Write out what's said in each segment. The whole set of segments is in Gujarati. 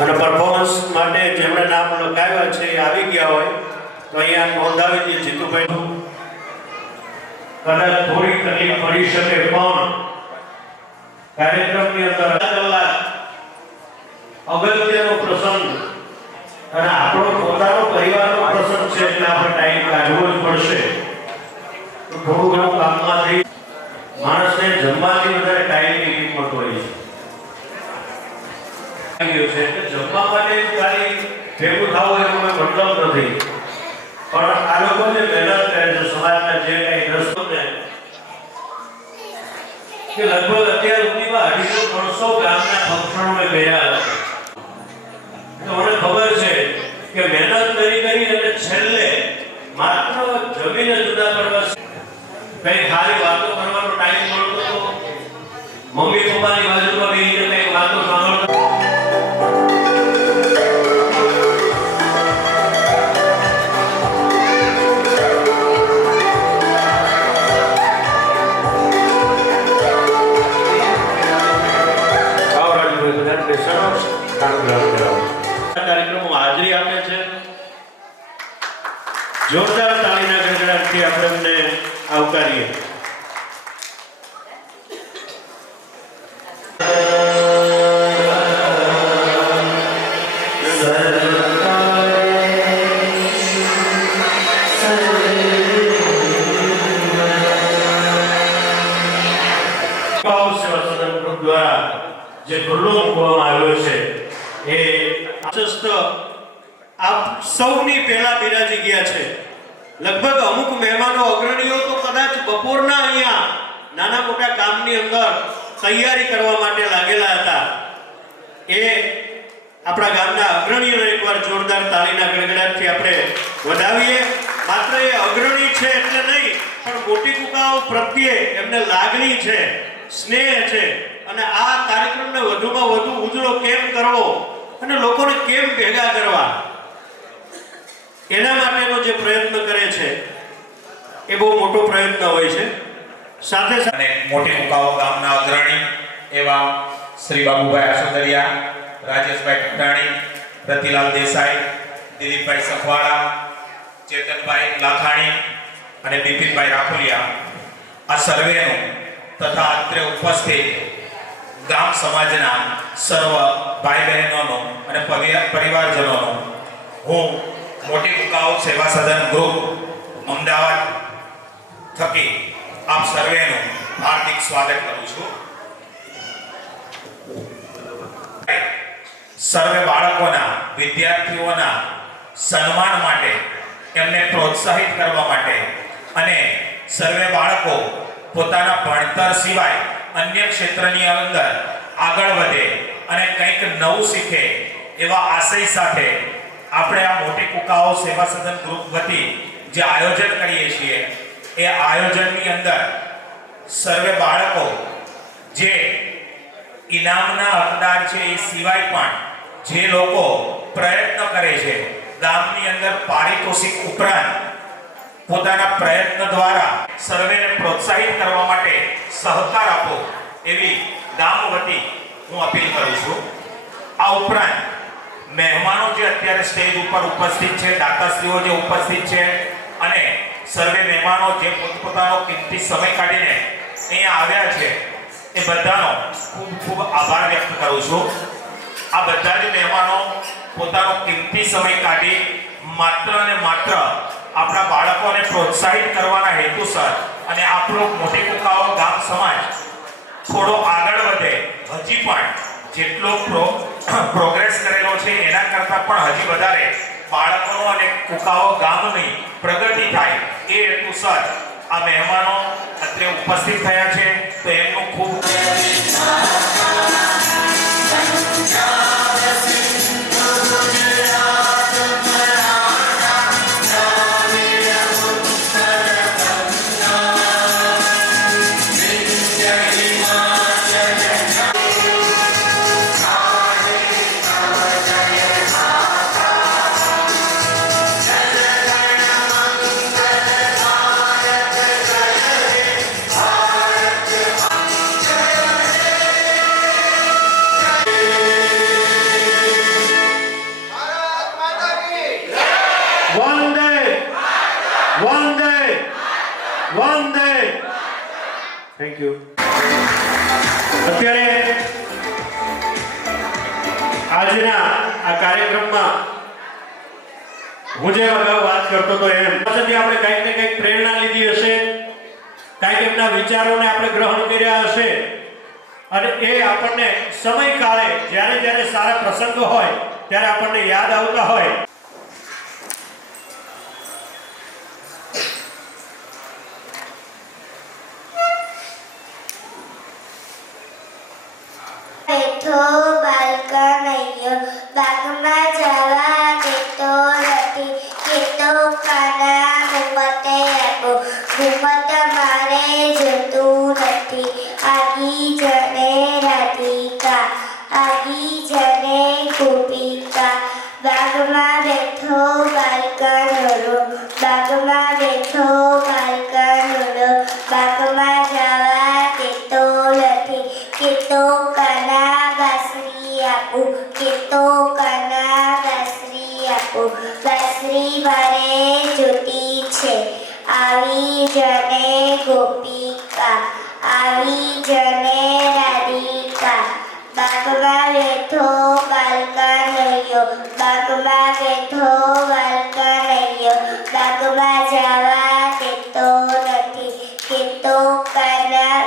અને પરફોર્મન્સ માટે જેમણે નામ લખાવ્યા છે એ આવી ગયા હોય તો અહીંયા નોંધાવી દઈએ. જીતુભાઈ કદાચ થોડી તકલીફ પડી શકે પણ કાર્યક્રમની અંદર અગત્યનો પ્રસંગ અને આપણો પોતાનો પરિવારનો પ્રસંગ છે એટલે આપણે ટાઈમ કાઢવો જ પડશે. તો થોડું ઘણું કામમાંથી માણસને જમવાથી વધારે ટાઈમની કિંમત હોય છે. જમવા માટે ખાલી ભેગું થવું એનો કોઈ મતલબ નથી, પણ આ લોકો જે મહેનત કરે છે સમાજના જે કઈ રસ્તોને કે લગભગ અત્યાર સુધીમાં 250-300 ગામના ફંક્શનોમાં ગયા હતા. તો મને ખબર છે કે મહેનત કરી અને છેલ્લે માત્ર જમીને જુદા કરવા કઈ ખાલી વાતો કરવાનો ટાઈમ મળતો તો મમ્મી પપ્પાની બાજુમાં બેસીને કઈ વાતો સાંભળતો. કાર્યક્રમો હાજરી આપે છે. જોરદાર તાળીના ગડગડાટથી આપણે એમને આવકારીએ. દ્વારા જે ખુલ્લો મૂકવામાં આવ્યો છે એ આપ સૌની પહેલા બિરાજી ગયા છે. લગભગ અમુક મહેમાનો અગ્રણીઓ તો કદાચ બપોરના અહીંયા નાના મોટા કામની અંદર તૈયારી કરવા માટે લાગેલા હતા. એ આપણા ગામના અગ્રણીઓને એકવાર જોરદાર તાળીના ગડગડાટથી આપણે વધાવીએ. માત્ર એ અગ્રણી છે એટલે નહીં, પણ મોટી કુકાઓ પ્રત્યે એમને લાગણી છે, સ્નેહ છે, અને આ કાર્યક્રમને વધુમાં વધુ ઉજળો કેમ કરવો અને લોકોને કેમ ભેગા કરવા એના માટેનો જે પ્રયત્ન કરે છે એ બહુ મોટો પ્રયત્ન હોય છે. સાથે સાથે મોટી કુકાઓ ગામના અગ્રણી એવા શ્રી બાબુભાઈ આસોદરિયા, રાજેશભાઈ ઠાણી, રતિલાલ દેસાઈ, દિલીપભાઈ સખવાડા, ચેતનભાઈ લાખાણી અને બિપિનભાઈ રાખોલિયા, આ સર્વેનું તથા અત્રે ઉપસ્થિત ગામ સમાજના સર્વ ભાઈ બહેનોનો અને પરિવારજનોનો હું મોટી કુકાઓ સેવા સદન ગ્રુપ અમદાવાદ થકી આપ સર્વેનું હાર્દિક સ્વાગત કરું છું. સર્વે બાળકોના, વિદ્યાર્થીઓના સન્માન માટે, એમને પ્રોત્સાહિત કરવા માટે અને સર્વે બાળકો પોતાના ભણતર સિવાય અન્ય ક્ષેત્રની અંદર આગળ વધે અને કંઈક નવું શીખે એવા આશય સાથે આપણે આ મોટી કુકાઓ સેવા સદન ગ્રુપ વતી જે આયોજન કરીએ છીએ એ આયોજનની અંદર સર્વે બાળકો જે ઇનામના હકદાર છે એ સિવાય પણ જે લોકો પ્રયત્ન કરે છે, ગામની અંદર પારિતોષિક ઉપરાંત પોતાના પ્રયત્ન દ્વારા સર્વેને પ્રોત્સાહિત કરવા માટે સહકાર આપો એવી ગામ વતી હું અપીલ કરું છું. આ ઉપરાંત મહેમાનો જે અત્યારે સ્ટેજ ઉપર ઉપસ્થિત છે, દાતાશ્રીઓ જે ઉપસ્થિત છે અને સર્વે મહેમાનો જે પોતપોતાનો કિંમતી સમય કાઢીને અહીંયા આવ્યા છે એ બધાનો ખૂબ ખૂબ આભાર વ્યક્ત કરું છું. આ બધા જ મહેમાનો પોતાનો કિંમતી સમય કાઢી માત્ર અને માત્ર આપણા બાળકોને પ્રોત્સાહિત કરવાના હેતુસર અને આપણો મોટી કુકાઓ ગામ સમાજ થોડો આગળ વધે, હજી પણ જેટલો પ્રોગ્રેસ કરેલો છે એના કરતાં પણ હજી વધારે બાળકોનો અને કુકાઓ ગામની પ્રગતિ થાય એ હેતુસર આ મહેમાનો અત્રે ઉપસ્થિત થયા છે. તો એમનું ખૂબ યુ. અત્યારે આજના આ કાર્યક્રમમાં હું જે અગાઉ વાત કરતો હતો એમ પાસેથી આપણે કંઈક ને કંઈક પ્રેરણા લીધી હશે, કંઈક એમના વિચારોને આપણે ગ્રહણ કર્યા હશે અને એ આપણને સમયકાળે જ્યારે જ્યારે સારા પ્રસંગો હોય ત્યારે આપણને યાદ આવતા હોય. બેઠો બાલ્કનીયો બાગમાં જવા દેતો નથી, કેતો કાના ઘુમતે આપો ઘુમત મારે જોતું નથી. આગી જને રાધિકા આગી જને ગોપિકા બાગમાં બેઠો બાલ્કનીયો બાગમાં બેઠો બાલ્કનીયો બાગમાં જવા દેતો નથી, કેતો કાના બાસરી આપું કેતો કાના બાસરી આપું. બાસરી મારે જોતી છે આવી જને ગોપિકા આવી જને રાધિકા બાગમાં બેઠો બાલ્કનીયો બાગમાં બેઠો બાલ્કનીયો બાગમાં જવા દેતો નથી, કેતો કાના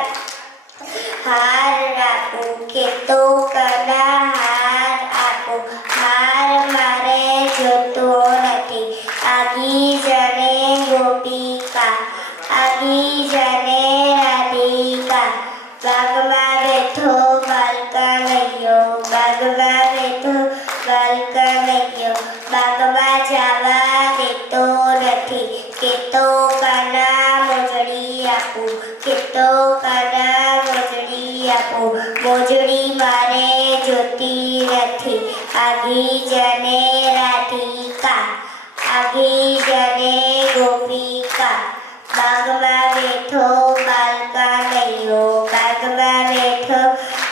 હાર આપું કેતો કાના હાર આપું. હાર મારે જોતો નથી આગી જને ગોપિકા આગી જને રાધિકા બાગમાં બેઠો બાલ્કનીયો બાગમાં બેઠો બાલ્કનીયો બાગમાં જવા દેતો નથી, કેતો કાના મોજડી આપું કેતો કાના મોજડી આપું. મોજડી મારે જોતી નથી આગી જને રાધિકા આગી જને ગોપિકા બાગમાં બેઠો બાલ્કનીયો બાગમાં બેઠો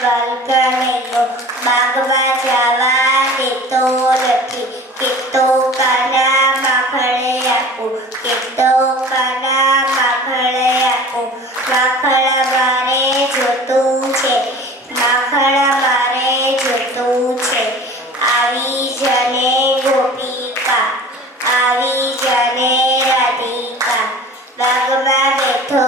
બાલ્કનીયો બાગમાં જવા દેતો નથી, કેતો કાના માખણે આપું કેતો કાના માખણે આપું. માખણ મારે જોતું છે માખણ મારે જોતું છે આવી જને ગોપિકા આવી જને રાધિકા બાગમાં બેઠો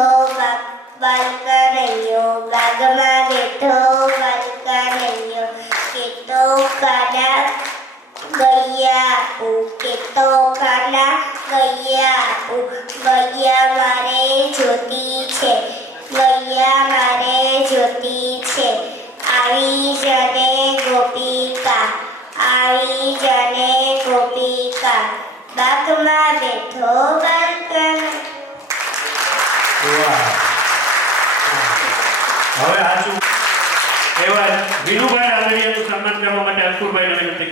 બાલ્કનીયો બાગમાં બેઠો બાલ્કનીયો કેતો કાના ગૈયા આપું કેતો કાના ગૈયા આપું. ગૈયા મારે જોતી છે ગૈયા મારે જોતી છે આવી જને ગોપિકા આવી જને ગોપિકા બાગમાં બેઠો બાલ્કન. હવે આજુ એવા વિનુભાઈ આંગડિયાનું સન્માન કરવા માટે અંકુરભાઈને વિનંતી.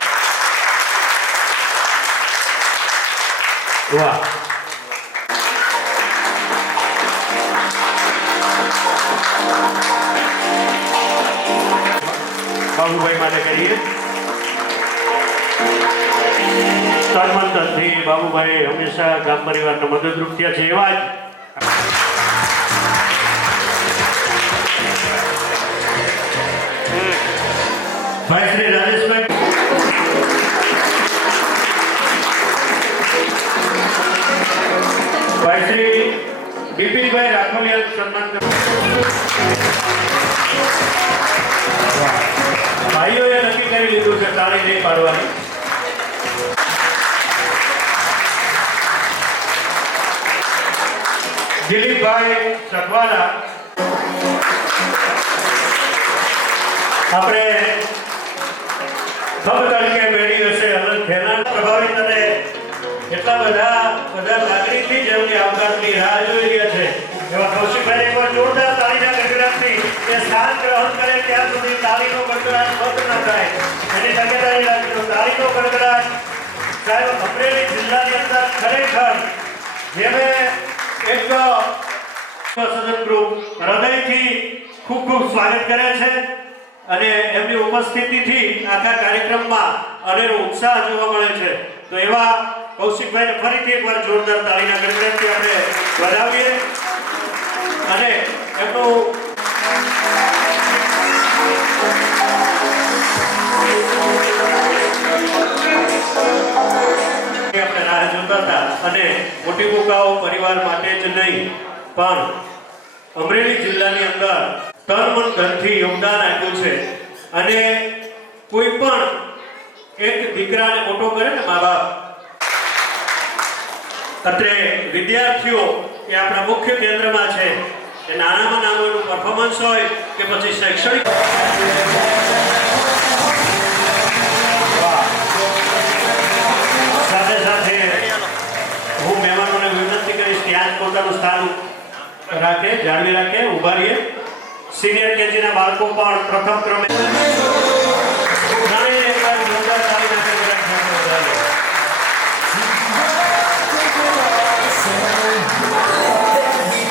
વાહ. બાબુભાઈ માટે કરીએ તનમનથી. બાબુભાઈ હંમેશા ગામ પરિવારને મદદરૂપ થયા છે. એવા જ ભાઈ શ્રી રાજેશભાઈ ભાઈ શ્રી બિપિનભાઈ રાઠોડિયાનું સન્માન કરો. ભાઈઓએ નક્કી કરી લીધું છે તાળી નહીં પાડવાની. દિલીપભાઈ સગવાલા આપણે ખબર તરીકે મેળવી હશે અલગ ફેના પ્રભાવિત અને એટલા બધા લાગણીથી જેમની આવકારની રાહ જોઈ રહ્યા છે એવા કૌશિકભાઈ એકવાર જોરદાર તાળીના ગડગડાટથી એ સ્થાન ગ્રહણ કરે ત્યાં સુધી તાળીનો ગડગડાટ બંધ ન થાય એની તકેદારી રાખજો. તાળીનો ગડગડાટ સાહેબ અમરેલી જિલ્લાની અંદર ખરેખર જેને એક સદન ગ્રુપ હૃદયથી ખૂબ ખૂબ સ્વાગત કરે છે અને એમની ઉપસ્થિતિથી આખા કાર્યક્રમમાં અનેરો ઉત્સાહ જોવા મળે છે. તો એવા કૌશિકભાઈને ફરીથી એકવાર જોરદાર તાળીના ગડગડાટથી આપણે વધાવીએ અને એમનું અને મોટી કુકાઓ પરિવાર માટે જ નહીં પણ અમરેલી જિલ્લાની અંદર તન મન ધનથી યોગદાન આપ્યું છે અને કોઈ પણ એક દીકરાને મોટો કરે ને મા બાપ અત્રે વિદ્યાર્થીઓ એ આપણા મુખ્ય કેન્દ્રમાં છે કે નાનામાં નાનું એનું પરફોર્મન્સ હોય કે પછી શૈક્ષણિક સાથે સાથે હું મહેમાનોને વિનંતી કરીશ કે આજ પોતાનું સ્થાન રાખે જાળવી રાખે ઉભા રહીએ સિનિયર કેજીના બાળકો પણ પ્રથમ ક્રમે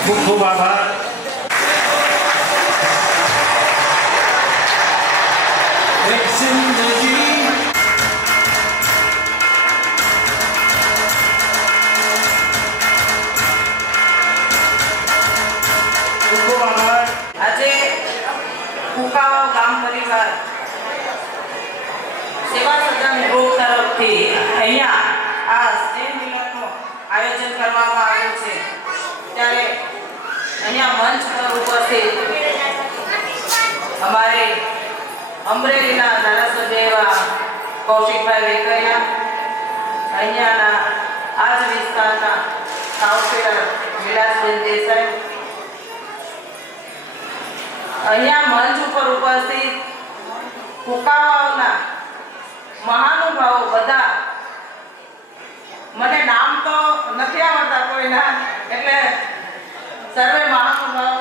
ખૂબ ખૂબ આભાર આજે કુકાઓ ગામ પરિવાર સેવા સદન ગ્રુપ તરફથી અહીંયા આ સ્નેહ મિલનનું આયોજન કરવામાં આવ્યું છે ત્યારે અહીંયા મંચ પર ઉપસ્થિત અમારે અમરેલીના ધારાસભ્ય એવા કૌશિકભાઈ વેકરિયા, અહીંયાના આ જ વિસ્તારના કાઉન્સિલર વિલાસબેન દેસાઈ, અહીંયા મંચ ઉપર ઉપસ્થિત કુકાવાઓના મહાનુભાવો બધા, મને નામ તો નથી આવડતા કોઈના, એટલે સર્વે મહાનુભાવ,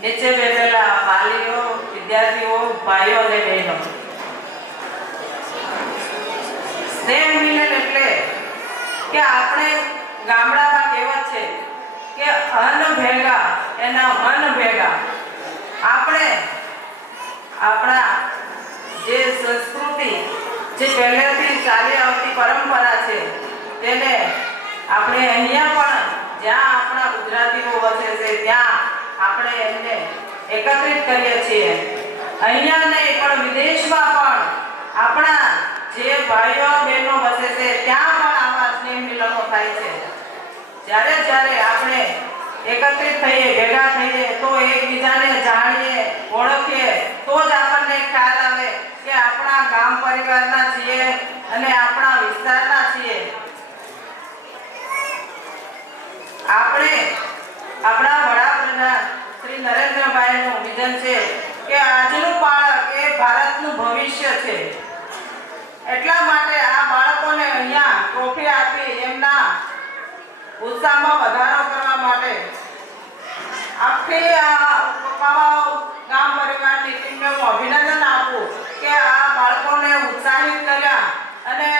નીચે બેઠેલા વાલીઓ, વિદ્યાર્થીઓ, ભાઈઓ અને બહેનો, સ્નેહ મિલન એટલે કે આપણે ગામડામાં કહેવત છે કે અન્ન ભેગા એના મન ભેગા. આપણે આપણા જે સંસ્કૃતિ, જે પહેલેથી ચાલી આવતી પરંપરા છે તેને આપણે અહીંયા પણ જ્યાં આપણા ગુજરાતીઓ વસે છે ત્યાં આપણે એમને એકત્રિત કરીએ છીએ. અહીંયા નહીં પણ વિદેશમાં પણ આપણા જે ભાઈઓ બહેનો વસે છે ત્યાં પણ આવા સ્નેહ મિલનો થાય છે. જ્યારે જ્યારે આપણે એકત્રિત થઈએ, ભેગા થઈએ તો એકબીજાને જાણીએ, ઓળખીએ તો જ આપણને ખ્યાલ આવે કે આપણા ગામ પરિવારના છીએ અને આપણા વિસ્તારના છીએ. આપણે આપણા વડાપ્રધાન શ્રી નરેન્દ્રભાઈનું વિઝન છે કે આજનું બાળક એ ભારતનું ભવિષ્ય છે. એટલા માટે આ બાળકોને અહીંયા ટ્રોફી આપી એમના ઉત્સાહમાં વધારો કરવા માટે આખી આ કુકાવાઓ ગામ પરિવારની ટીમને હું અભિનંદન આપું કે આ બાળકોને ઉત્સાહિત કર્યા અને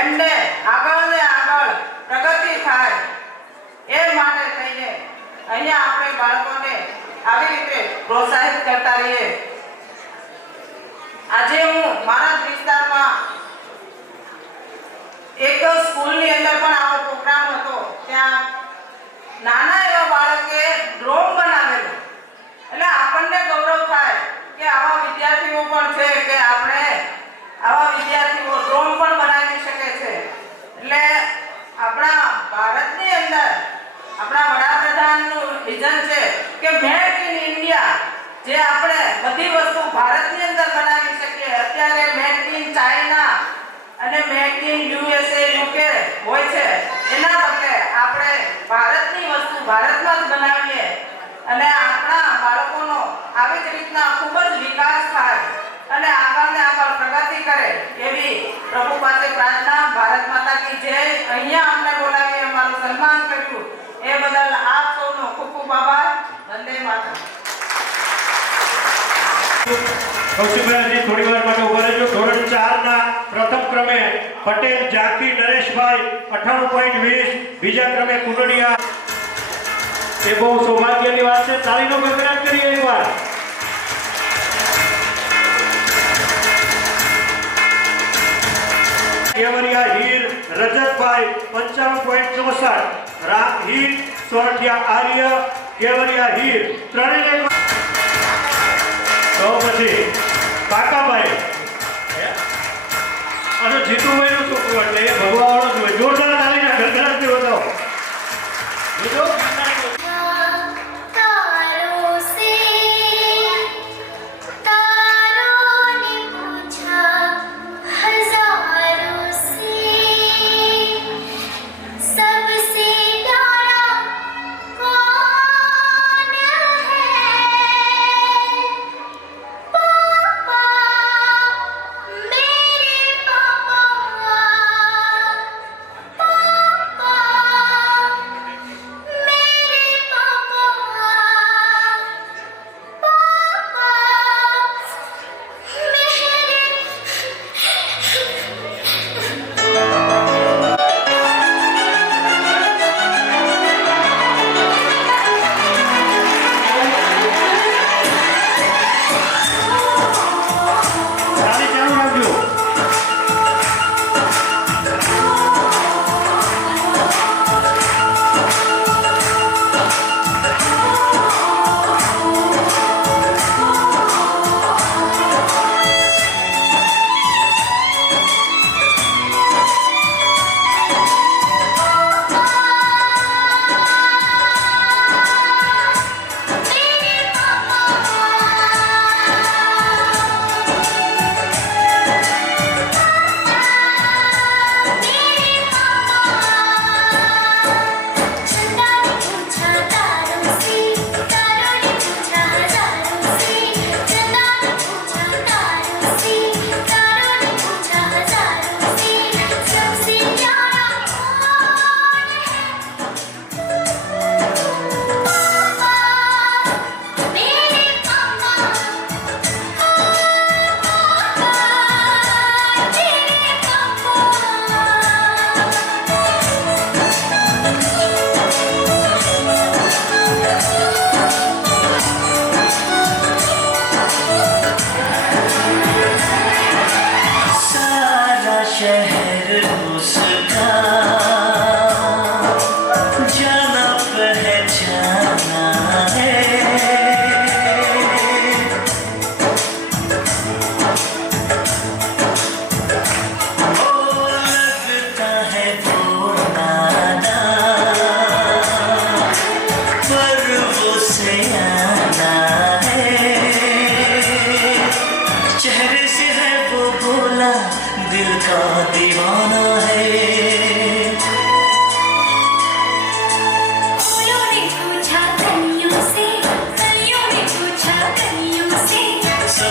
એમને આગળ ને આગળ પ્રગતિ થાય એ માટે થઈને અહીંયા આપણે બાળકોને આવી રીતે પ્રોત્સાહિત કરતા રહીએ. આજે હું મારા જ વિસ્તારમાં એક સ્કૂલની અંદર પણ આવો પ્રોગ્રામ હતો. ત્યાં નાના એવા બાળકે ડ્રોન બનાવેલું, એટલે આપણને ગૌરવ થાય કે આવા વિદ્યાર્થીઓ પણ છે કે આપણે આવા વિદ્યાર્થીઓ ડ્રોન પણ બનાવી શકે છે. એટલે આપણા ભારતની અંદર આપણા વડાપ્રધાનનું વિઝન છે કે મેક ઇન ઇન્ડિયા, જે આપણે બધી વસ્તુ ભારતની અંદર બનાવી શકીએ. અત્યારે મેક ઇન ચાઇના અને મેક ઇન યુએસએ, યુકે હોય છે, એના બદલે આપણે ભારતની વસ્તુ ભારતમાં જ બનાવીએ અને આપણા બાળકોનો આવી જ રીતના ખૂબ જ વિકાસ થાય અને આગળ ને આગળ પ્રગતિ કરે એવી પ્રભુ પાસે પ્રાર્થના. ભારત માતા કી જય. અહીંયા અમને બોલાવી અમારું સન્માન કર્યું એ બદલ આપ સૌનો ખૂબ ખૂબ આભાર. વંદે માતરમ. કૌશિકભાઈ થોડી વાર માટે ઉભા રહેજો. ધોરણ 4 ના પ્રથમ ક્રમે પટેલ જાકી નરેશભાઈ 98.20, બીજા ક્રમે કુંડડિયા. એ બહુ સૌભાગ્યની વાત છે. તાળીનો ગગડાટ કરીએ એકવાર. કેવરિયા હીર રજતભાઈ 95.64, રામ હીર સોરઠિયા આર્ય કેવરિયા હીર ત્રણેય. તો પછી કાકાભાઈ અને જીતુભાઈ નું છોકરું એટલે એ ભગવાન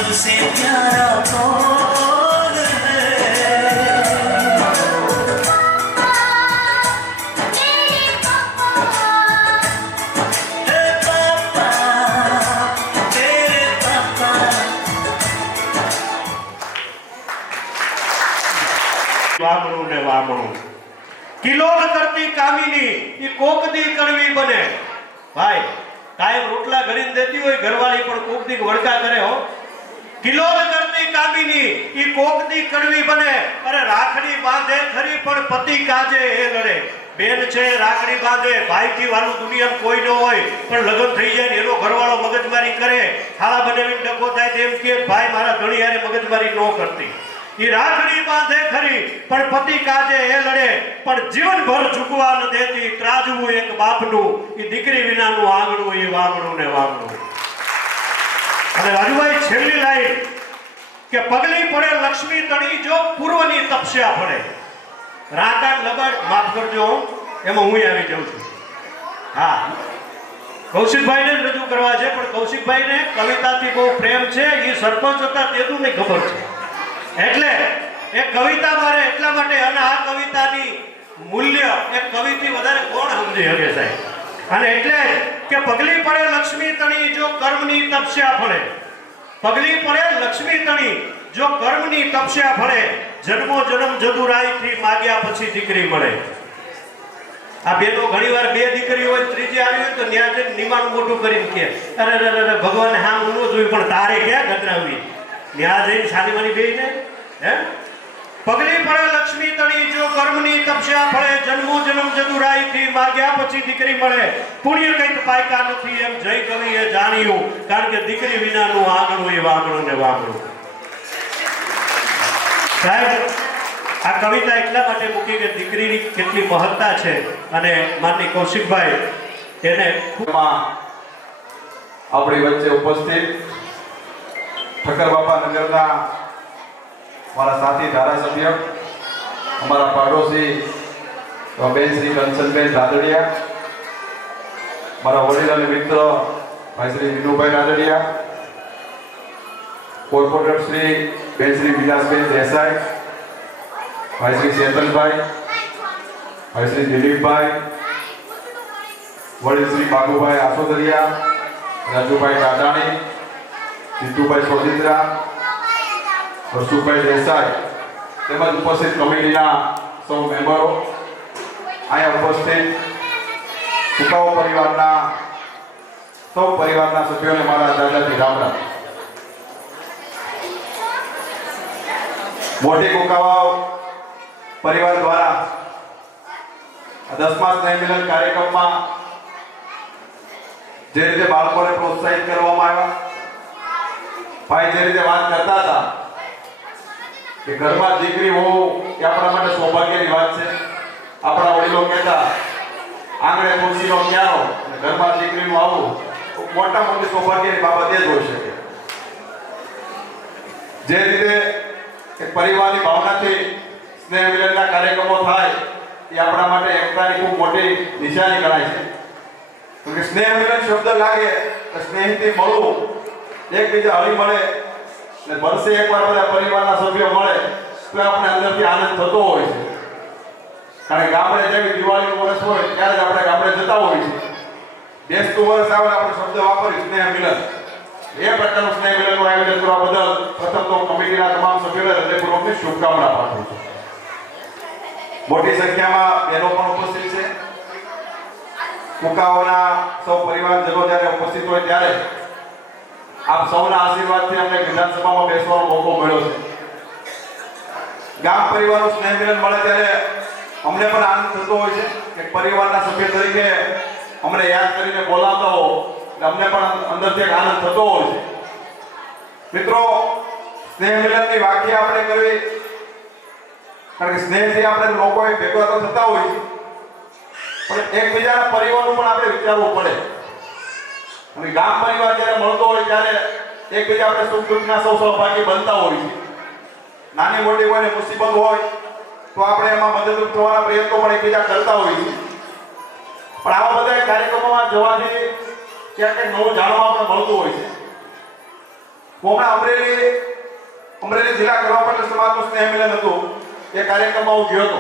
सबसे प्यारा कौन है? हे पापा, तेरे पापा। વામણું ને વામણું કિલોલ કરતી કામિની ઈ કોકદી કડવી બને. ભાઈ કાયમ રોટલા ઘડીને દેતી હોય ઘરવાળી પણ કોકદી વડકા કરે હો. કિલોલ કરતી કામિની ઈ કોકદી કડવી બને. અરે રાખડી બાંધે ખરી પણ પતિ કાજે એ લડે. બેન છે રાખડી બાંધે, ભાઈથી વાલું દુનિયામાં કોઈ ન હોય, પણ લગ્ન થઈ જાય ને એનો ઘરવાળો મગજમારી કરે, ખાલા બનાવીને ડખો થાય તેમ કે ભાઈ મારા ધણી હારે મગજમારી ન કરતી. ઈ રાખડી બાંધે ખરી પણ પતિ કાજે એ લડે. પણ જીવનભર ઝૂકવા ન દેતી ત્રાજવું એક બાપનું. ઈ દીકરી વિનાનું આંગણું ઈ વામણું ને વામણું. અને રાજુભાઈ છેલ્લી લાઈન કે પગલી પડે લક્ષ્મી તણી જો પૂર્વની તપસ્યા પડે. રાતા લબડ માફ કરજો એમાં હું આવી જાઉં છું. હા કૌશિકભાઈને જ રજૂ કરવા છે, પણ કૌશિકભાઈને કવિતાથી બહુ પ્રેમ છે. એ સરપંચ હતા તેનું નહીં ખબર છે, એટલે એક કવિતા મારે એટલા માટે. અને આ કવિતાની મૂલ્ય એક કવિથી વધારે કોણ સમજી શકે સાહેબ? અને એટલે કે પગલી પડે લક્ષ્મી તણી જો કર્મની તપસ્યા ફળે. પગલી પડે લક્ષ્મી તણી જો કર્મની તપસ્યા ફળે. જન્મો જન્મ જદુરાઈથી માગ્યા પછી દીકરી મળે. આ બેનો ઘણીવાર બે દીકરી હોય, ત્રીજી આવી હોય તો ન્યા જઈને નિમાનું મોટું કરીને કે અરે અરે ભગવાન હામ ન જોયું પણ તારે ક્યાં ગજરાવી. ન્યા જઈને સાનીમાની બેને હે પગલી પડે લક્ષ્મી તણી જો કર્મની તપસ્યા ફળે. જન્મો જન્મ જદુરાઈથી માગ્યા પછી દીકરી મળે. પુણ્ય કંઈક પાયકા નથી એમ જય કવિએ જાણ્યું, કારણ કે દીકરી વિનાનું આંગણું એ વાંગણું ને વાંગણું. સાહેબ આ કવિતા એટલા માટે મૂકી કે દીકરીની કેટલી મહત્તા છે. અને માનની કૌશિકભાઈ એને આપણી વચ્ચે ઉપસ્થિત ઠક્કરબાપા નગરના મારા સાથી ધારાસભ્ય, અમારા પાડોશી બેન શ્રી કંચનબેન રાદડિયા, મારા વડીલ અને મિત્ર ભાઈ શ્રી વિનુભાઈ રાદડિયા, કોર્પોરેટર શ્રી બેન શ્રી વિલાસબેન દેસાઈ, ભાઈ શ્રી ચેતનભાઈ, ભાઈ શ્રી દિલીપભાઈ, વડીલ શ્રી બાબુભાઈ આસોદરિયા, રાજુભાઈ કાટાણી, જીતુભાઈ સોજિત્રા, હર્ષુભાઈ દેસાઈ તેમજ ઉપસ્થિત કમિટીના સૌ મેમ્બરો, અહીંયા ઉપસ્થિત કુકાઓ પરિવારના સૌ પરિવારના સભ્યોને મારા દાદાથી રામ રામ. મોટી કુકાવાઓ પરિવાર દ્વારા 10મા સ્નેહ મિલન કાર્યક્રમમાં જે રીતે બાળકોને પ્રોત્સાહિત કરવામાં આવ્યા, ભાઈ જે રીતે વાત કરતા હતા કે ઘરમાં દીકરી હોવું એ આપણા માટે સૌભાગ્યની વાત છે. આપણા વડીલો કહેતા આંગણે તુલસીનો ક્યારો અને ઘરમાં દીકરીનું આવવું મોટા મોટી સૌભાગ્યની બાબત એ જ હોઈ શકે. જે રીતે એક પરિવારની ભાવનાથી સ્નેહ મિલનના કાર્યક્રમો થાય એ આપણા માટે એકતાની ખૂબ મોટી નિશાની ગણાય છે. કેમ કે સ્નેહ મિલન શબ્દ લાગે તો સ્નેહથી મળવું, એકબીજા હળી મળે અને વર્ષે એકવાર બધા પરિવારના સભ્યો મળે તો આપણે અંદરથી આનંદ થતો હોય છે. કારણ કે ગામડે જેવી દિવાળીનું વર્ષ હોય ત્યારે જ આપણે ગામડે જતા હોય છે. બેસતું વર્ષ આવે આપણે શબ્દ વાપરી સ્નેહ મિલન. એ પ્રકારનું સ્નેહ મિલનનું આયોજન કરવા બદલ પ્રથમ તો કમિટીના તમામ સભ્યોને હૃદયપૂર્વકની શુભકામના પાઠવું છું. મોટી સંખ્યામાં બહેનો પણ ઉપસ્થિત છે. કુકાઓના સૌ પરિવારજનો જ્યારે ઉપસ્થિત હોય ત્યારે આપ સૌના આશીર્વાદથી અમને વિધાનસભામાં બેસવાનો મોકો મળ્યો છે. ગામ પરિવારનું સ્નેહ મિલન મળે ત્યારે અમને પણ આનંદ થતો હોય છે કે પરિવારના સભ્ય તરીકે અમને યાદ કરીને બોલાવતા હો એટલે અમને પણ અંદરથી એક આનંદ થતો હોય છે. મિત્રો, સ્નેહ મિલનની વ્યાખ્યા આપણે કરવી, કારણ કે સ્નેહથી આપણે લોકોએ ભેગા તો થતા હોય છે, પણ એકબીજાના પરિવારનું પણ આપણે વિચારવું પડે. અને ગામ પરિવાર જ્યારે મળતો હોય ત્યારે એકબીજા આપણે સુખ દુઃખના સૌ સહભાગી બનતા હોય છે. નાની મોટી કોઈને મુસીબત હોય તો આપણે એમાં મદદરૂપ થવાના પ્રયત્નો પણ એકબીજા કરતા હોય છે. પણ આવા બધા કાર્યક્રમોમાં જવાથી ક્યાંક નવું જાણવા પણ મળતું હોય છે. હું હમણાં અમરેલી જિલ્લા કડવા સમાજનું સ્નેહ મિલન હતું, એ કાર્યક્રમમાં હું ગયો હતો.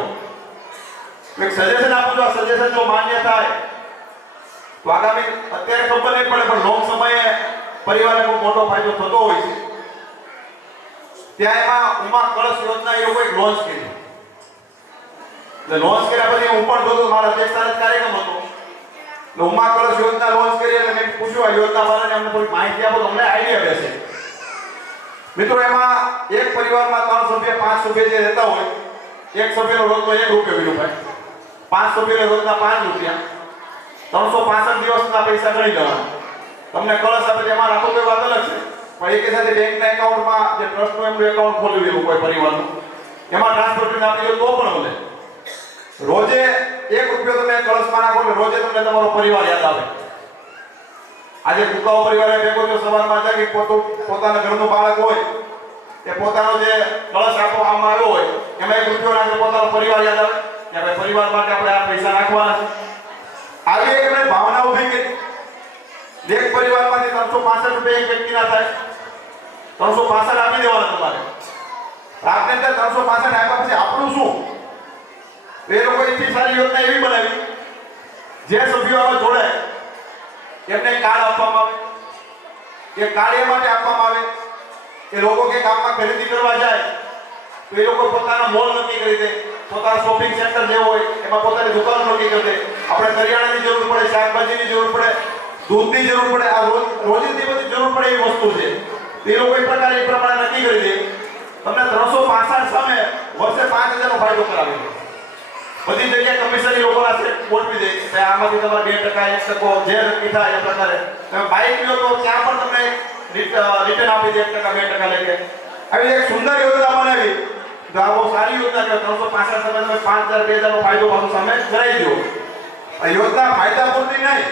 એક સજેશન આપું છું, આ સજેશન જો માન્ય થાય તો આગામી અત્યારે ખબર નહીં પડે પણ લોંગ સમયે પરિવારને ખૂબ મોટો ફાયદો થતો હોય છે. ત્યાં એમાં ઉમા કળશ યોજના એ લોકોએ લોન્ચ કરી. એટલે લોન્ચ કર્યા પછી હું પણ જોતો, મારા અધ્યક્ષ સ્થાને કાર્યક્રમ હતો. એટલે ઉમા કળશ યોજના લોન્ચ કરી એટલે મેં પૂછ્યું આ યોજના બારે અમને થોડી માહિતી આપો તો અમને આઈડિયા બેસે. મિત્રો એમાં એક પરિવારમાં 3 સભ્ય 5 સભ્ય જે રહેતા હોય, એક સભ્યનો રોજનો 1 રૂપિયો વિનુભાઈ, 5 સભ્યોને રોજના 5 રૂપિયા, 365 દિવસના પૈસા ગણી લેવાના. તમને કળશ આપે તેમાં રાખો તો વાત અલગ છે, પણ એકે સાથે બેંકના એકાઉન્ટમાં જે ટ્રસ્ટનું એમનું એકાઉન્ટ ખોલી દેવું કોઈ પરિવારનું, એમાં ટ્રાન્સફર કરીને આપી દો તો પણ મળે. રોજે 1 રૂપિયો તમે કળશમાં નાખો એટલે રોજે તમને તમારો પરિવાર યાદ આવે. આજે કુકાઓ પરિવારે ભેગો થયો, સવારમાં જાગી પોતાના ઘરનું બાળક હોય એ પોતાનો જે કળશ આપવામાં આવ્યો હોય એમાં 1 રૂપિયો નાખે પોતાનો પરિવાર યાદ આવે કે ભાઈ પરિવાર માટે આપણે આ પૈસા નાખવાના છે. આવી એક એમણે ભાવના ઊભી કરી. એક પરિવારમાંથી 365 રૂપિયા એક વ્યક્તિના થાય, 365 આપી દેવાના તમારે. આપણે ત્યાં 365 આપ્યા પછી આપણું શું? એ લોકો એટલી સારી યોજના એવી બનાવી, જે સભ્યો આમાં જોડાય એમને કાર્ડ આપવામાં આવે. એ કાર્ડ એ માટે આપવામાં આવે કે લોકો કે ગામમાં ખરીદી કરવા જાય તો એ લોકો પોતાનો મોલ નક્કી કરી દે, પોતાના શોપિંગ સેન્ટર જે હોય એમાં પોતાની દુકાન નક્કી કરી દે. આપણે કરિયાણાની જરૂર પડે, શાકભાજીની જરૂર પડે, દૂધની જરૂર પડે, આ રોજિંદી બધી જરૂર પડે એવી વસ્તુ છે. એ લોકો એક પ્રકારે એ પ્રમાણે નક્કી કરી દે. તમને 365 સામે વર્ષે 5000 નો ફાયદો કરાવે. બધી જગ્યાએ કમિશનરી લોકોના ગોઠવી દે કે આમાંથી તમારે 2% 1% જે નક્કી થાય એ પ્રકારે. તમે બાઇક લ્યો તો ત્યાં પણ તમને રિટર્ન આપી દે 1% 2% લેકે. આવી એક સુંદર યોજના બનાવી તો આ બહુ સારી યોજના કે 365 સામે તમે 5000 2000 નો ફાયદો પાછો સામે કરાવી દો. આ યોજના ફાયદા પૂરતી નહીં,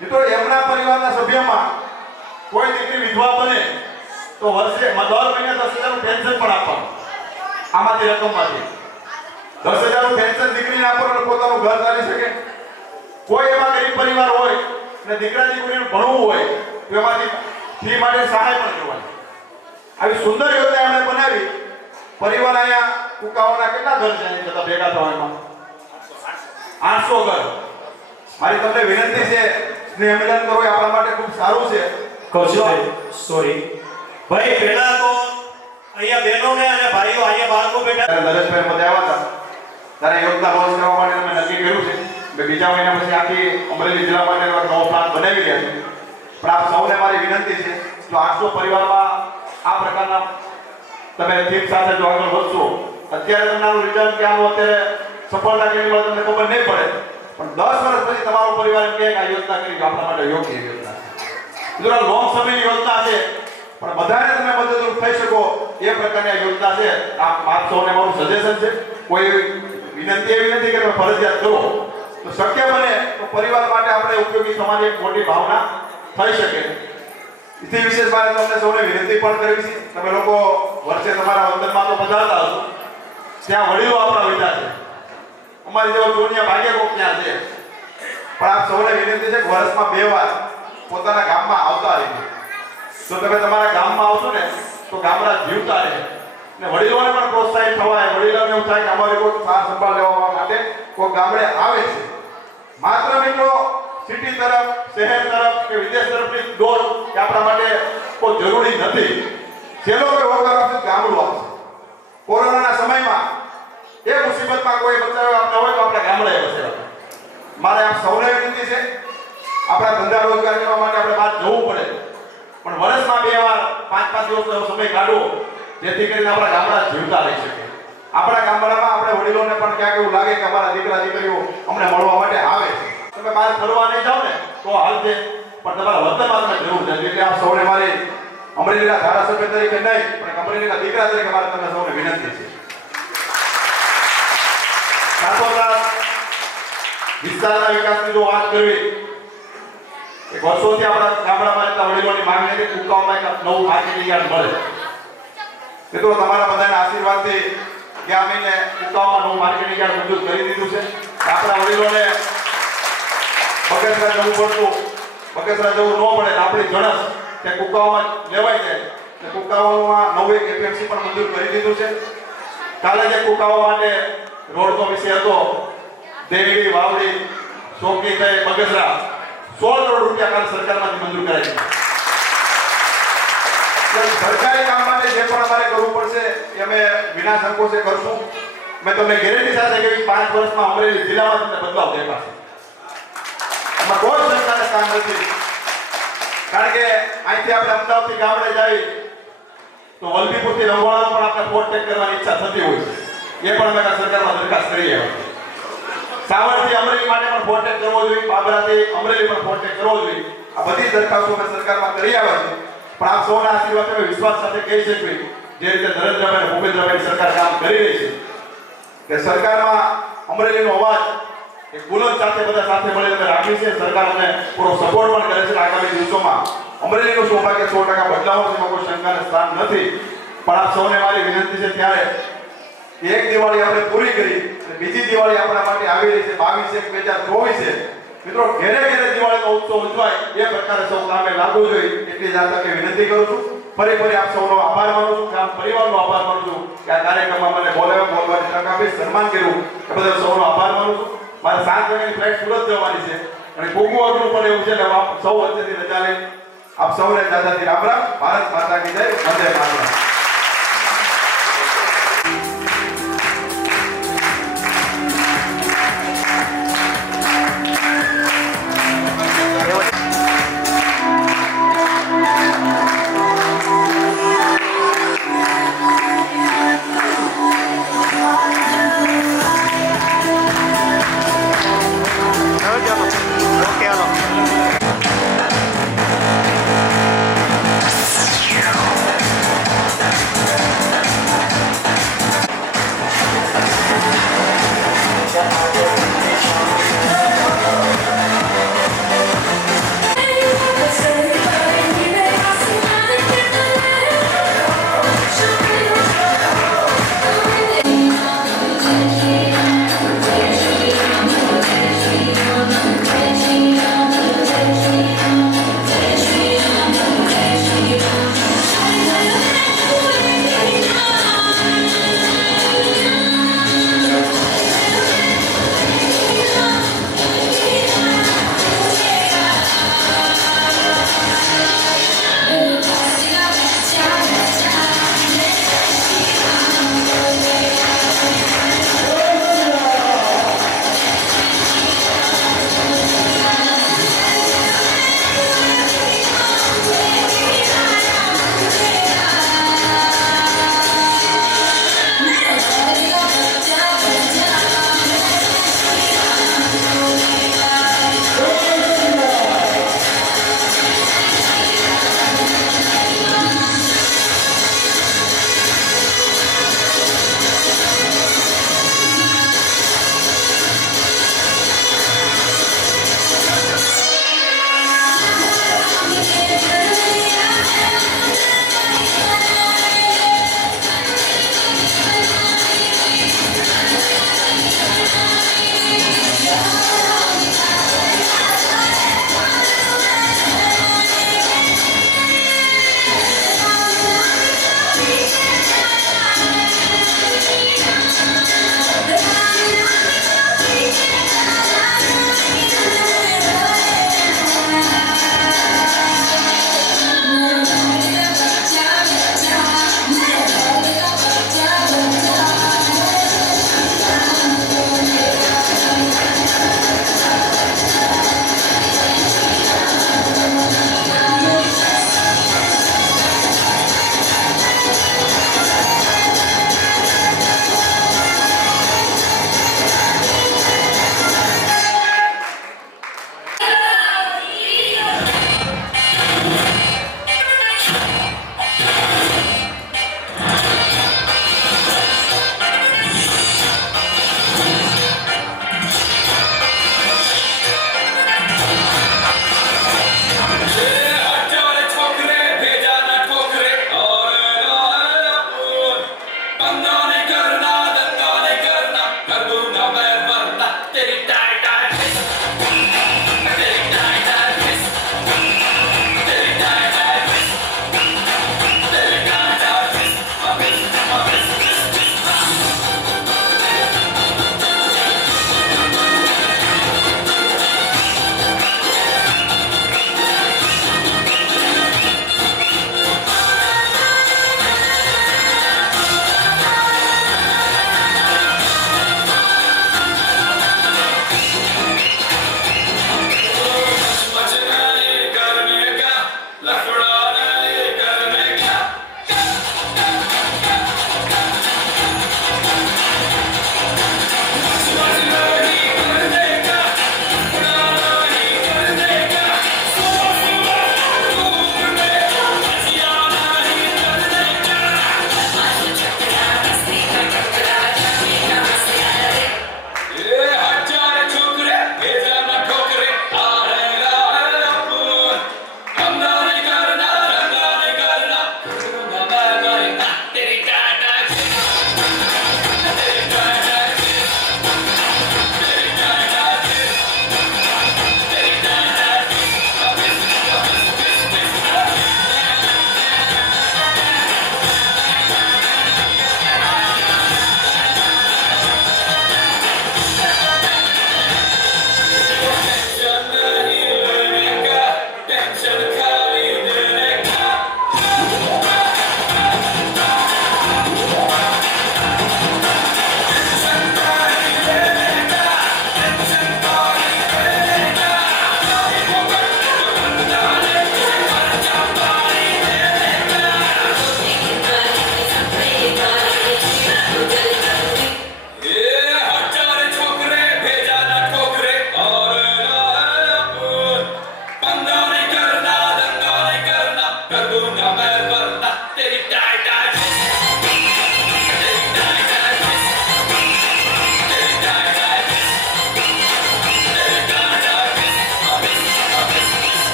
મિત્રો એમના પરિવારના સભ્યમાં કોઈ દીકરી વિધવા બને તો વર્ષે દર મહિને 10,000 નું પેન્શન પણ આપવાનું. આમાંથી રકમમાંથી 10,000 નું પેન્શન દીકરીને આપો એટલે પોતાનું ઘર ચાલી શકે. કોઈ એમાં ગરીબ પરિવાર હોય અને દીકરા દીકરીને ભણવું હોય તો એમાંથી ફી માટે સહાય પણ કરવાની. આવી સુંદર યોજના એમણે બનાવી. પરિવાર અહીંયા કુકાઓના કેટલા ઘર છે અહીં જતા ભેગા થવા એમાં 800 ઘર. મારી તમને વિનંતી છે, સ્નેહ મિલન કરો એ આપણા માટે ખૂબ સારું છે. કૌશિકભાઈ સોરી ભાઈ, પહેલા તો અહીંયા બહેનોને અને ભાઈઓ અહીંયા બાળકો બેઠા નરેશભાઈ બધા આવ્યા હતા ત્યારે યોજના લોન્ચ કરવા માટે અમે નક્કી કર્યું છે કે બીજા મહિના પછી આખી અમરેલી જિલ્લા માટે નવો પ્લાન બનાવી રહ્યા છે. પણ આપ સૌને મારી વિનંતી છે, જો 800 પરિવારમાં આ પ્રકારના તમે થીમ સાથે જો આગળ વધશો, અત્યારે તમારું રિઝલ્ટ કે આનું અત્યારે સફળતા કેવી મળે તમને ખબર નહીં પડે, પણ 10 વર્ષ પછી તમારો પરિવાર એમ કહે કે આ યોજના કરી આપણા માટે યોગ્ય યોજના છે. જો લોંગ સમયની યોજના છે પણ બધાને તમે મદદરૂપ થઈ શકો એ પ્રકારની આ યોજના છે. આપ સૌને મારું સજેશન છે, કોઈ વિનંતી એવી નથી કે તમે ફરજિયાત કરો, તો શક્ય બને તો પરિવાર માટે આપણે ઉપયોગી સમાજ એક મોટી ભાવના થઈ શકે. એથી વિશેષ મારે તમને સૌને વિનંતી પણ કરવી છે, તમે લોકો વર્ષે તમારા વતનમાં તો પધારતા હશો, ત્યાં વડીલો આપણા વિધા છે, અમારી જેવા ચોનિયા ભાગ્ય કોક ત્યાં છે, પણ આપ સૌને વિનંતી છે કે વર્ષમાં 2 વાર પોતાના ગામમાં આવતા રહેજો. જો તમે તમારા ગામમાં આવશો ને તો ગામડા જીવતા રહે ને વડીલોને પણ પ્રોત્સાહિત થવાય. વડીલોને એવું થાય કે અમારે કોઈ સાર સંભાળ લેવા માટે કોઈ ગામડે આવે છે. માત્ર મિત્રો સિટી તરફ, શહેર તરફ કે વિદેશ તરફની દોડ કે આપણા માટે કોઈ જરૂરી નથી. છેલ્લો કોઈ હોકાર આપશે ગામડું આપશે. કોરોનાના સમયમાં એ મુસીબતમાં કોઈ બચાવ આપણે હોય તો આપણે ગામડે બચાવ્યા. મારે આપ સૌને વિનંતી છે, આપણા ધંધા રોજગાર કરવા માટે આપણે બહાર જવું પડે, પણ વર્ષમાં 2 વાર 5-5 દિવસનો સમય કાઢવો જેથી કરીને આપણા ગામડા જીવતા રહી શકે. આપણા ગામડામાં આપણે વડીલોને પણ ક્યાંક એવું લાગે કે અમારા દીકરા દીકરીઓ અમને મળવા માટે આવે છે. તમે બહાર ફરવા નહીં જાઓ ને તો હાલ છે, પણ તમારા વતનમાં તમે જરૂર છે. એટલે આપ સૌને મારી અમરેલીના ધારાસભ્ય તરીકે નહીં પણ અમરેલીના દીકરા તરીકે મારે તમને સૌને વિનંતી છે. સાથોસાથ વિસ્તારના વિકાસની જો વાત કરવી, એક વર્ષોથી આપણા ગામડામાં રહેતા વડીલોની માંગ છે કે કુકાઓમાં એક નવું માર્કેટિંગ યાર્ડ મળે. મિત્રો તમારા બધાના આશીર્વાદથી ગયા મહિને કુકાઓમાં નવું માર્કેટિંગ યાર્ડ મંજૂર કરી દીધું છે. આપણા વડીલોને બગસરા જવું પડતું, બગસરા જવું ન પડે, આપણી જણસ કે કુકાઓમાં લેવાઈ જાય અને કુકાવામાં 9 એપીએમસી પણ મંજૂર કરી દીધું છે. કાલે જે કુકાવા માટે રોડનો વિષય હતો, દેવડી વાવડી ચોકી થઈ બગસરા 16 કરોડ રૂપિયા કાલે સરકારમાંથી મંજૂર કરાઈ દીધા. સરકારી કામ માટે જે પણ અમારે કરવું પડશે એ અમે વિના સંકોચે કરશું. મેં તમને ગેરંટી સાથે કહ્યું 5 વર્ષમાં અમરેલી જિલ્લામાં તમને બદલાવ દેખાશે. આમાં કોઈ સરકારે કામ નથી. કારણ કે અહીંથી આપણે અમદાવાદથી ગામડે જઈએ તો વલભીપુરથી રંગોળામાં પણ આપણે ફોર્ટ ટેક કરવાની ઈચ્છા થતી હોય છે. એ પણ અમે સરકારમાં દરખાસ્ત કરી આવ્યા. સાવરથી અમરેલી માટે પણ ફોર્ટ ટેક કરવો જોઈએ, બાબરાથી અમરેલી પણ ફોર્ટ ટેક કરવો જોઈએ. આ બધી દરખાસ્તો અમે સરકારમાં કરી આવ્યા છે. પણ આપ સૌના આશીર્વાદ અમે વિશ્વાસ સાથે કહી શકીએ જે રીતે નરેન્દ્રભાઈ અને ભૂપેન્દ્રભાઈ સરકાર કામ કરી રહી છે કે સરકારમાં અમરેલીનો અવાજ એક બુલંદ સાથે બધા સાથે મળીને અમે રાખી છે. સરકાર અમને પૂરો સપોર્ટ પણ કરે છે. આગામી દિવસોમાં અમરેલીનું સૌભાગ્ય 100% બદલાવશે, એમાં કોઈ શંકાને સ્થાન નથી. પણ આપ સૌને મારી વિનંતી છે ત્યારે એક દિવાળી આપણે પૂરી કરી અને બીજી દિવાળી આપણા માટે આવી રહી છે 22/1/2024 છે. મિત્રો ઘેરે ઘેરે દિવાળીનો ઉત્સવ ઉજવાય એ પ્રકારે સૌ કામે લાગવું જોઈએ એટલી જ આ તકે વિનંતી કરું છું. ફરી આપ સૌનો આભાર માનું છું, ગામ પરિવારનો આભાર માનું છું કે આ કાર્યક્રમમાં મને બોલવાની તક આપી, સન્માન કર્યું એ બદલ સૌનો આભાર માનું છું. મારે 7 વાગ્યાની ફ્લાઇટ સુરત જવાની છે અને કોગુ અઘરું પણ એવું છે કે આપ સૌ વચ્ચેથી રજા લઈ આપ સૌને દાદાજી રામ રામ. ભારત માતા કી જય. વંદે માતરમ.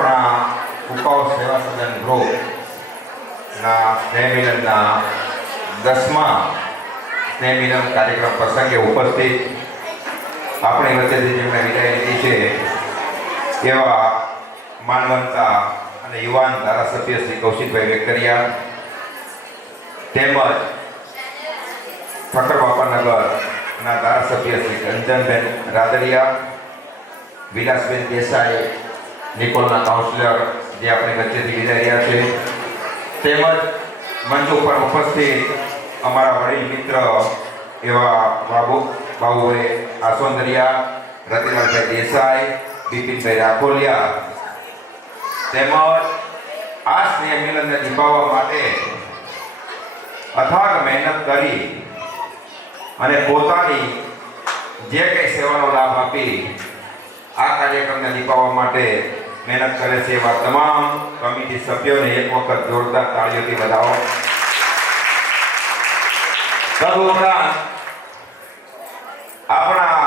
આપણા ઉકાઉ સેવા સદન ગ્રુપના સ્નેહ મિલનના 10મા સ્નેહ મિલન કાર્યક્રમ પ્રસંગે ઉપસ્થિત આપણી વચ્ચેથી જેમણે વિદાય લીધી છે એવા માનવંતા અને યુવાન ધારાસભ્ય શ્રી કૌશિકભાઈ વેકરિયા તેમજ ઠક્કરબાપાનગરના ધારાસભ્ય શ્રી કંચનબેન રાદડિયા, વિલાસબેન દેસાઈ, નિકોલના કાઉન્સિલર જે આપણી વચ્ચેથી વિદાય રહ્યા છે, તેમજ મંચ ઉપર ઉપસ્થિત અમારા વડીલ મિત્ર એવા બાબુભાઈ આસોંદરિયા, રતિલાલભાઈ દેસાઈ, બિપિનભાઈ રાખોલિયા, તેમજ આ સ્નેહ મિલનને નિભાવવા માટે અથાગ મહેનત કરી અને પોતાની જે કંઈ સેવાનો લાભ આપી આ કાર્યક્રમને નિભાવવા માટે મહેનત કરે છે એવા તમામ કમિટી સભ્યોને એક વખત જોરદાર તાળીઓથી વધાવો. તદુપરાંત આપણા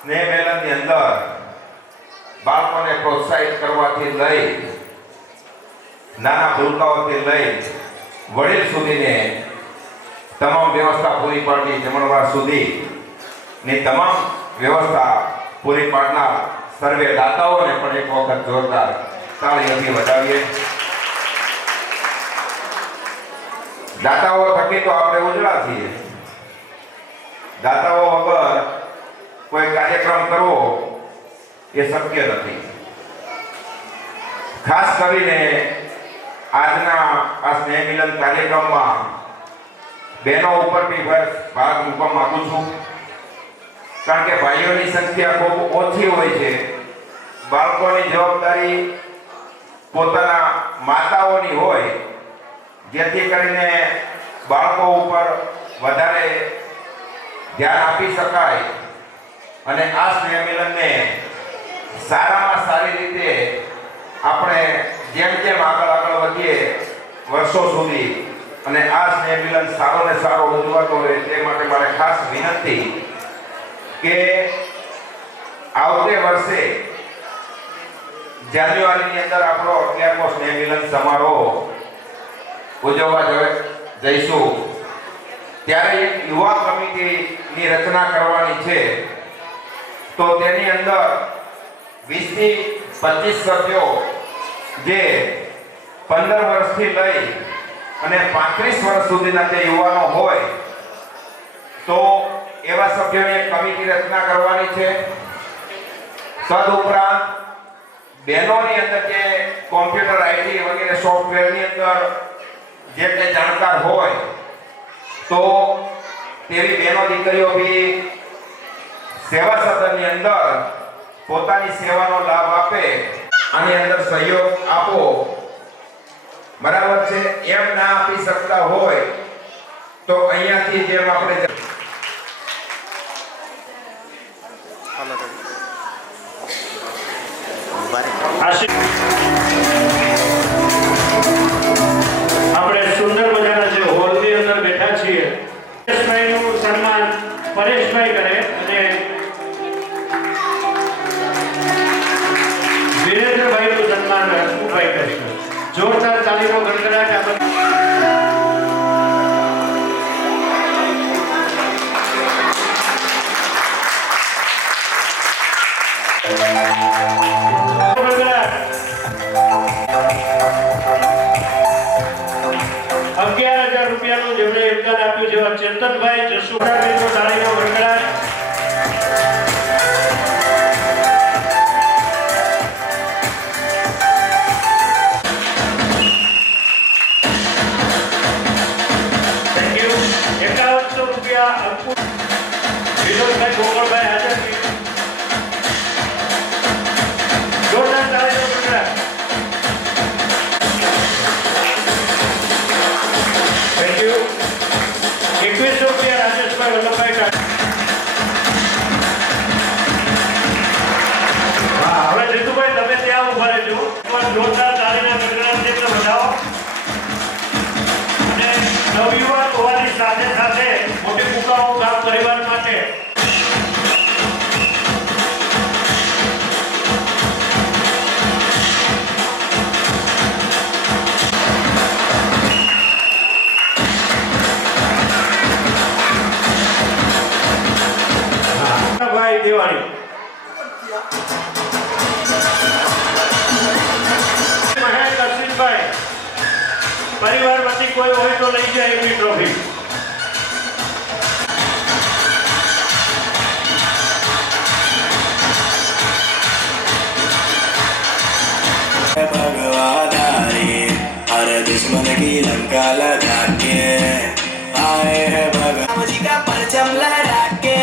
સ્નેહ મેલનની અંદર બાળકોને પ્રોત્સાહિત કરવાથી લઈ નાના ભૂલકાઓથી લઈ વડીલ સુધીને તમામ વ્યવસ્થા પૂરી પાડવી, જમણવાર સુધીની તમામ વ્યવસ્થા પૂરી પાડનાર સર્વે દાતાઓને પણ એક વખત જોરદાર તાળીઓથી વધાવીએ. દાતાઓ થકી તો આપણે ઉજળા છીએ. દાતાઓ વગર કોઈ કાર્યક્રમ કરવો એ શક્ય નથી. ખાસ કરીને આજના આ સ્નેહ મિલન કાર્યક્રમમાં બહેનો ઉપર બી ભાગ મૂકવા માંગુ છું, કારણ કે ભાઈઓની સંખ્યા ખૂબ ઓછી હોય છે. બાળકોની જવાબદારી પોતાના માતાઓની હોય, જેથી કરીને બાળકો ઉપર વધારે ધ્યાન આપી શકાય અને આ સ્નેહ મિલનને સારામાં સારી રીતે આપણે જેમ જેમ આગળ વધીએ વર્ષો સુધી અને આ સ્નેહ મિલન સારો ને સારો ઉજવાતો રહે તે માટે મારે ખાસ વિનંતી કે આવતે વર્ષે જાન્યુઆરીની અંદર આપણો 11મો સ્નેહ મિલન સમારોહ ઉજવવા જઈશું, ત્યારે એક યુવા કમિટીની રચના કરવાની છે. તો તેની અંદર 20 થી 25 સભ્યો જે 15 વર્ષથી લઈ અને 35 વર્ષ સુધીના જે યુવાનો હોય તો એવા સભ્યોની એક કમિટી રચના કરવાની છે. તદુપરાંત બહેનોની અંદર જે કોમ્પ્યુટર આઈટી વગેરે સોફ્ટવેરની અંદર જે તે જાણકાર હોય તો તેવી બહેનો દીકરીઓ બી સેવા સદનની અંદર પોતાની સેવાનો લાભ આપે, આની અંદર સહયોગ આપો. બરાબર છે? એમ ના આપી શકતા હોય તો અહીંયાથી જેમ આપણે આપણે સુંદર મજાના જે હોલની અંદર બેઠા છીએ, પરેશભાઈનું સન્માન પરેશભાઈ કરે અને વિરેન્દ્રભાઈનું સન્માન હસમુખભાઈ કરશે. જોરદાર તાલીનો ગણગડાટ આપણે ₹11,000 જેમણે યોગદાન આપ્યું છે ચેતનભાઈ જસુભાઈનો તાળીનો ગણગડાટ. કોઈ હોય તો લઈ જાય એમની ટ્રોફી. भगवाधारी हर दुश्मन की लंका लगा के आए हैं भगवान जी का परचम लहरा के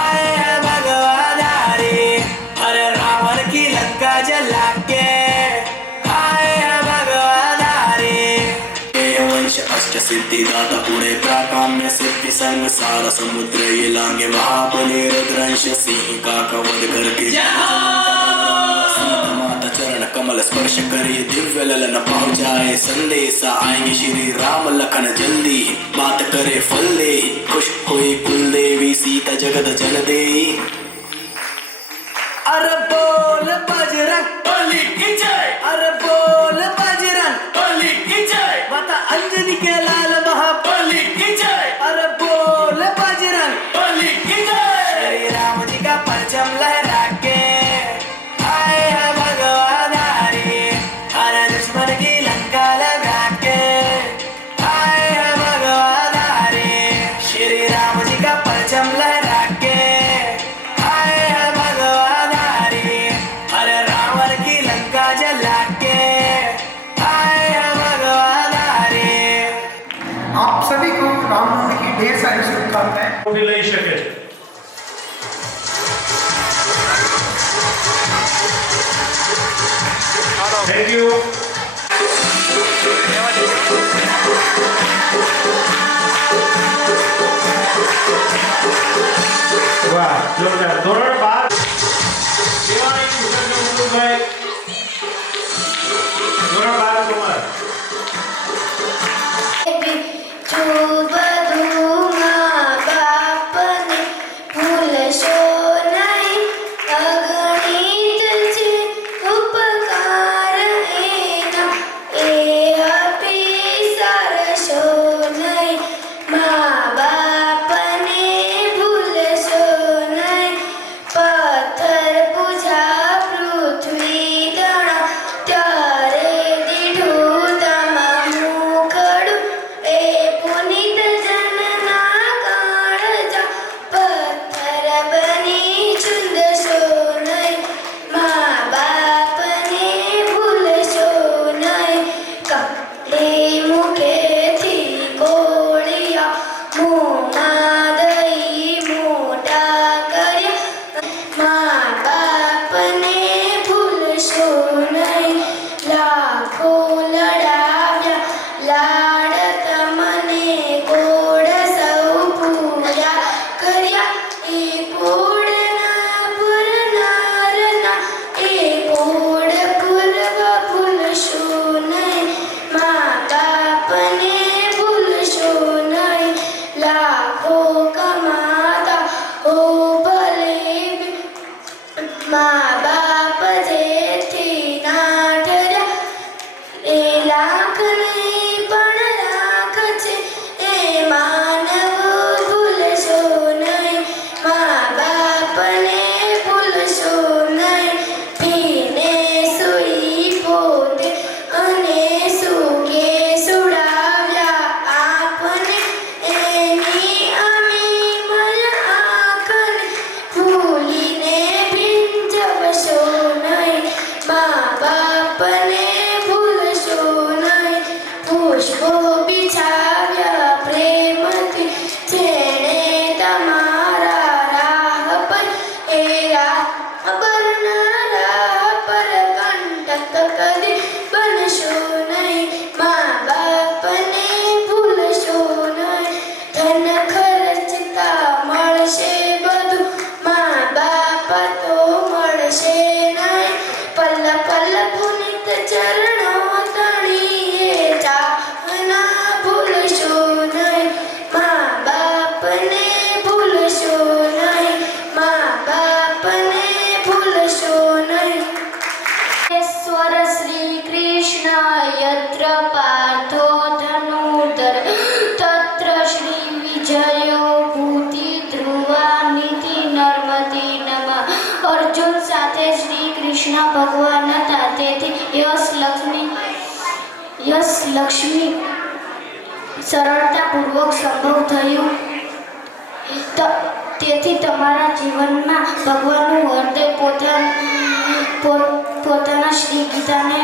आए हैं भगवाधारी हर रावण की लंका जला के आए हैं भगवाधारी ये वंश अष्ट सिद्धिदाता पुणे प्राकाम्य सिद्धि संग सारा समुद्र ये लांगे महाबली रुद्रंश सिंह का कवध करके चरण कमल स्पर्श करे दिव्य ललन पहुंचाए संदेशा आएंगे श्री राम लखन जल्दी बात करे फल दे खुश हुई कुल देवी सीता जगत जन दे अरे बोल बजरंग बली की जय अरे बोल बजरंग बली की जय माता अंजनी के लाल महाबली की जय अरे बोल बजरंग बली की जय श्री राम जी का परचम लहरा के आए हैं भगवाधारी हर दुश्मन की लंका लगा के आए हैं भगवाधारी श्री राम जी का परचम लहरा के आए हैं भगवाधारी हर रावण की लंका जला के आए हैं भगवाधारी। आप सभी को रामनवमी की ढेर सारी शुभकामनाएं। ટ્રોફી લઈ શકે છે. Thank you. વાહ, જોરદાર. ધોરણ 12 દેવાણી કુશળ મુકુંદભાઈ. ધોરણ 12 કુમાર. જો બધું મા બાપને ભૂલશો નહીં, અગણિત છે ઉપકાર એના, એ આપી સારશો નહીં. મા બાપને ભૂલશો નહીં, પથ્થર પૂજા પૃથ્વી દણા, ત્યારે દીધું તમારું ખડું, એ પુનિત જનના કાળજા, પથ્થર બની ચૂંદશો નહીં. મા બાપને ભૂલશો નહીં, કાળી મુખેથી કોળિયા, મોંમાં દહીં મોટા કર્યા. મા બાપને ભૂલશો નહીં, લાખો લડાવ્યા લાડ તમને, કોડ સૌ પૂરા કર્યા. એ કોડના પુરનારના, એ કોડ પૂરવા ભૂલશો નહીં. મા બાપને ભૂલશો નહીં, લાખો કમાતા હો ભલે, મા બાપ જેથી ના ઠર્યા, એ લાખ નહીં પણ લાખ છે, એ માનવ ભૂલશો નહીં. મા બાપને ભૂલશો નહીં, પીને સુઈ પોતે અને સુકે સુડાવ્યા આપને, એની અમી મય આંખને ભૂલીને ભીંજવશો નહીં. મા બાપને ભૂલશો નહીં, પુષ્પો બિછાવ્યા પ્રેમથી, જેણે તમારા રાહ પર, એ રાહ બરનારા પર કંટક કદી બનશો નહીં. મા બાપને ભૂલશો નહીં, ધન ખર્ચતા મળશે બધું, મા બાપ તો મળશે નહીં. પલ પલ પુનિત ચરણો તણીએ ચાહના, ભૂલશો નહીં. મા બાપને ભૂલશો નહીં, મા બાપને ભૂલશો નહીં. સ્વર શ્રી કૃષ્ણ યત્ર પાર્થો ધનુર્ધર, તત્ર શ્રી વિજયો ભૂતિ ધ્રુવા નિધિ નર્મદે નમઃ. અર્જુન સાથે શ્રી કૃષ્ણ ભગવાન હતા, તેથી યશ લક્ષ્મી સરળતાપૂર્વક સંભવ થયું. તેથી તમારા જીવનમાં ભગવાનનું હૃદય પોતાના શ્રી ગીતાને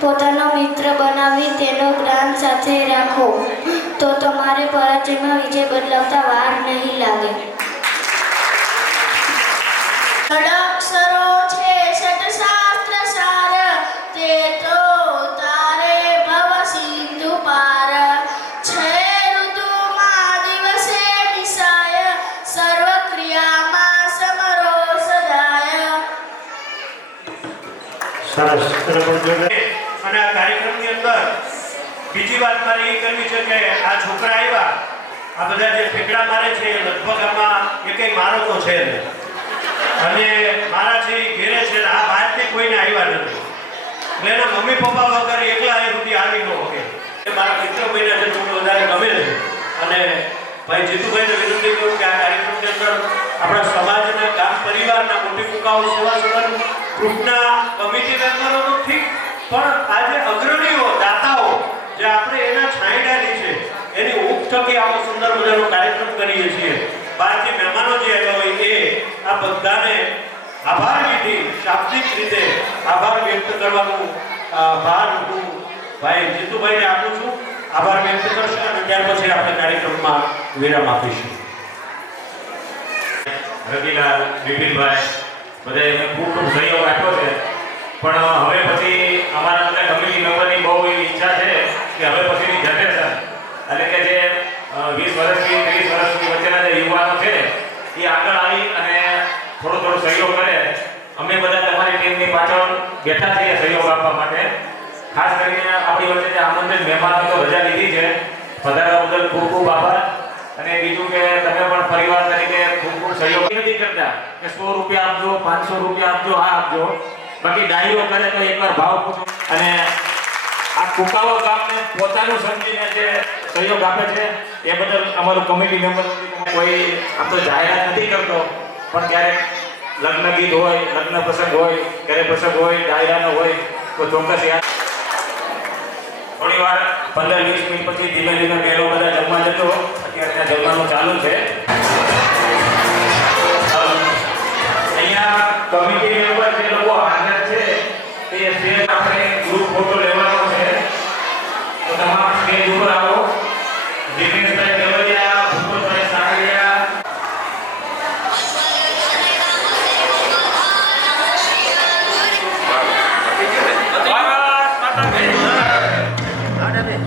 પોતાનો મિત્ર બનાવી તેનો જ્ઞાન સાથે રાખો તો તમારે પરાજયમાં વિજય બદલાવતા વાર નહીં લાગે. અક્ષરો છે ષટશાસ્ત્ર સાર તે તો તારે ભવ સિંધુ પાર છે ઋતુમાં દિવસે નિશાય સર્વ ક્રિયામાં સમરો સદાય. સરસ. અને આ કાર્યક્રમની અંદર બીજી વાત મારે એ કરવી છે કે આ છોકરા આવ્યા, આ બધા જે ફેંકડા મારે છે એ લગભગ આમાં એકેય મારો તો છે નહીં. અને મારા છે એ ઘેરે છે ને આ બહારથી કોઈને આવ્યા નથી. એટલે એના મમ્મી પપ્પા વગર એકલા એ સુધી આવી ન શકે. એ મારા મિત્ર બન્યા છે, મને વધારે ગમે છે. અને ભાઈ જીતુભાઈને વિનંતી કરું કે આ કાર્યક્રમની અંદર આપણા સમાજના ગામ પરિવારના મોટી કુકાઓ સેવા સદન ગ્રુપના કમિટી મેમ્બરો તો ઠીક, પણ આજે અગ્રણીઓ દાતાઓ જે આપણે એના છાંયડાની છે એની ઊંઘ થકી આવો સુંદર મજાનો કાર્યક્રમ કરીએ છીએ. બહારથી મહેમાનો જે આવ્યા હોય એ આ બધાને આભાર વિધિ શાબ્દિક રીતે આભાર વ્યક્ત કરવાનું ભાર હું ભાઈ જીતુભાઈને આપું છું. આભાર વ્યક્ત કરશે અને ત્યાર પછી આપણે કાર્યક્રમમાં વિરામ આપીશું. રવિલાલ, વિપિનભાઈ બધાએ એમને ખૂબ ખૂબ સહયોગ આપ્યો છે. પણ હવે પછી અમારા બધા કમિટી મેમ્બરની બહુ એવી ઈચ્છા છે કે હવે પછીની જનરેશન એટલે કે જે 20 વર્ષથી 30 વર્ષની વચ્ચેના જે યુવાનો છે એ આગળ આવી અને થોડો સહયોગ કરે. અમે બધા તમારી ટીમની પાછળ બેઠા છીએ સહયોગ આપવા માટે. ખાસ કરીને આપણી વચ્ચે જે આમંત્રિત મહેમાનો તો રજા લીધી છે, પધારવા બદલ ખૂબ ખૂબ આભાર. અને બીજું કે તમે પણ પરિવાર તરીકે ખૂબ ખૂબ સહયોગ નથી કરતા કે 100 રૂપિયા આપજો, 500 રૂપિયા આપજો, આ આપજો. બાકી ડાયરો કરે તો એકવાર ભાવ પૂછો. અને આ કુકાવા ગામને પોતાનું સમજીને જે સહયોગ આપે છે એ બદલ અમારું કમિટી મેમ્બર કોઈ આમ તો જાહેરાત નથી કરતો, પણ ક્યારેક લગ્ન ગીત હોય, લગ્ન પ્રસંગ હોય, ઘરે પ્રસંગ હોય, ડાયરાનો હોય તો ચોક્કસ યાદ. થોડી વાર 15-20 મિનિટ પછી ધીમે ધીમે પહેલો બધા જમવા જતો. અત્યારે ત્યાં જમવાનું ચાલુ છે. અહીંયા કમિટી